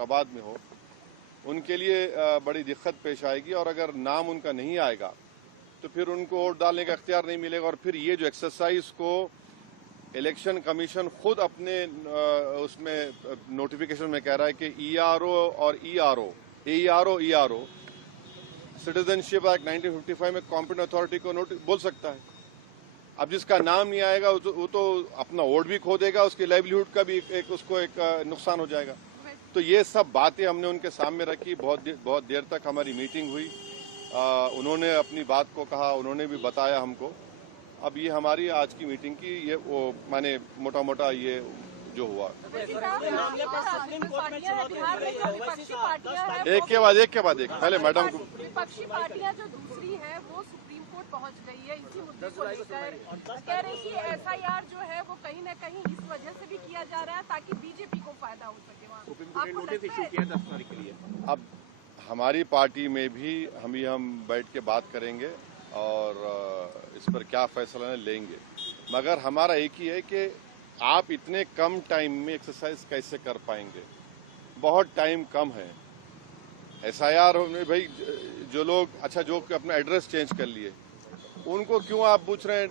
आबाद में हो, उनके लिए बड़ी दिक्कत पेश आएगी। और अगर नाम उनका नहीं आएगा तो फिर उनको वोट डालने का इख्तियार नहीं मिलेगा। और फिर ये जो एक्सरसाइज को इलेक्शन कमीशन खुद अपने उसमें नोटिफिकेशन में कह रहा है कि ईआरओ और ईआरओ सिटीजनशिप एक्ट 1955 में कॉम्पिटेंट अथॉरिटी को बोल सकता है। अब जिसका नाम नहीं आएगा वो तो अपना वोट भी खो देगा, उसकी लाइवलीहुड का भी उसको एक नुकसान हो जाएगा। तो ये सब बातें हमने उनके सामने रखी। बहुत देर तक हमारी मीटिंग हुई। उन्होंने अपनी बात को कहा, उन्होंने भी बताया हमको। अब ये हमारी आज की मीटिंग की ये वो माने मोटा मोटा ये जो हुआ। एक के बाद एक पहले मैडम को। विपक्षी पार्टियां जो दूसरी है वो सुप्रीम कोर्ट पहुंच गई है इसी मुद्दे को लेकर। कह रही कि एफआईआर जो है वो कहीं न कहीं इस वजह से भी किया जा रहा है ताकि बीजेपी को फायदा हो सके। वहाँ नोटिस इशू किया 10 तारीख के लिए। अब हमारी पार्टी में भी हम बैठ के बात करेंगे और इस पर क्या फैसला लेंगे। मगर हमारा एक ही है कि आप इतने कम टाइम में एक्सरसाइज कैसे कर पाएंगे। बहुत टाइम कम है। एसआईआर में भाई जो लोग जो अपना एड्रेस चेंज कर लिए उनको क्यों आप पूछ रहे हैं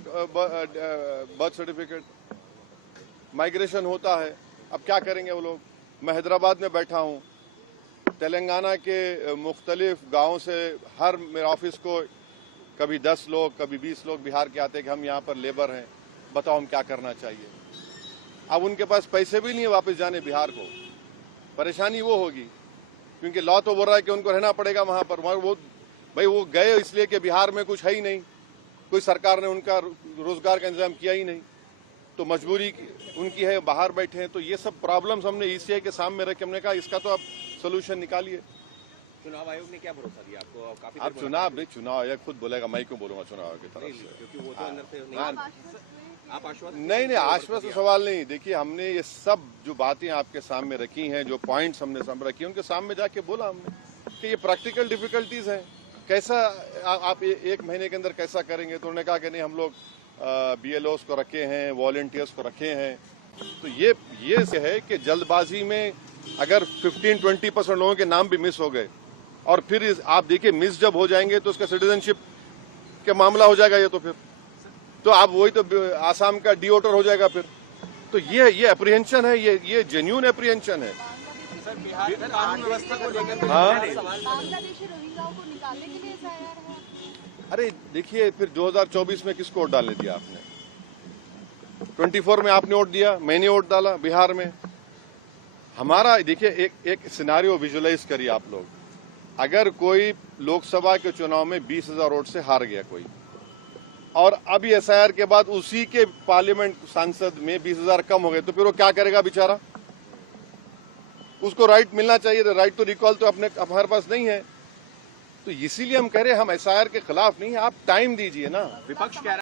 बर्थ सर्टिफिकेट। माइग्रेशन होता है, अब क्या करेंगे वो लोग। मैं हैदराबाद में बैठा हूँ, तेलंगाना के मुख्तलिफ गाँव से हर मेरे ऑफिस को कभी 10 लोग कभी 20 लोग बिहार के आते कि हम यहाँ पर लेबर हैं, बताओ हम क्या करना चाहिए। अब उनके पास पैसे भी नहीं है वापस जाने बिहार को। परेशानी वो होगी क्योंकि लॉ तो बोल रहा है कि उनको रहना पड़ेगा वहाँ पर। वो गए इसलिए कि बिहार में कुछ है ही नहीं, कोई सरकार ने उनका रोजगार का इंतजाम किया ही नहीं, तो मजबूरी उनकी है, बाहर बैठे हैं। तो ये सब प्रॉब्लम्स हमने ईसीआई के सामने रखे। हमने कहा इसका तो आप सोल्यूशन निकालिए। चुनाव आयोग ने क्या भरोसा दिया आपको? काफी अब चुनाव आयोग खुद बोलेगा, मैं क्यों बोलूंगा चुनाव आयोग की तरफ से, क्योंकि वो तो अंदर से आप आश्वस्त नहीं आश्वस्त सवाल नहीं। देखिए हमने ये सब जो बातें आपके सामने रखी हैं, जो पॉइंट्स हमने सामने रखी हैं, उनके सामने जाके बोला हमने कि ये प्रैक्टिकल डिफिकल्टीज हैं। कैसा आप एक महीने के अंदर कैसा करेंगे। तो उन्होंने कहा कि नहीं हम लोग बीएलओस को रखे हैं, वॉलंटियर्स को रखे हैं। तो ये से है कि जल्दबाजी में अगर 15-20% लोगों के नाम भी मिस हो गए और फिर आप देखिए मिस जब हो जाएंगे तो उसका सिटीजनशिप का मामला हो जाएगा। ये तो आप वही तो आसाम का डिओटर हो जाएगा फिर। तो ये अप्रीहेंशन है, ये जेन्युइन अप्रीहेंशन है। अरे देखिए फिर 2024 में किसको वोट डालने दिया आपने? 24 में आपने वोट दिया, मैंने वोट डाला बिहार में। हमारा देखिए एक सिनारियो विजुअलाइज करिए आप लोग। अगर कोई लोकसभा के चुनाव में 20,000 वोट से हार गया कोई, और अभी एसआईआर के बाद उसी के पार्लियामेंट सांसद में 20,000 कम हो गए, तो फिर वो क्या करेगा बेचारा? उसको राइट मिलना चाहिए। तो राइट तो रिकॉल तो हमारे पास नहीं है। तो इसीलिए हम कह रहे हैं हम एसआईआर के खिलाफ नहीं है, आप टाइम दीजिए ना। विपक्ष कह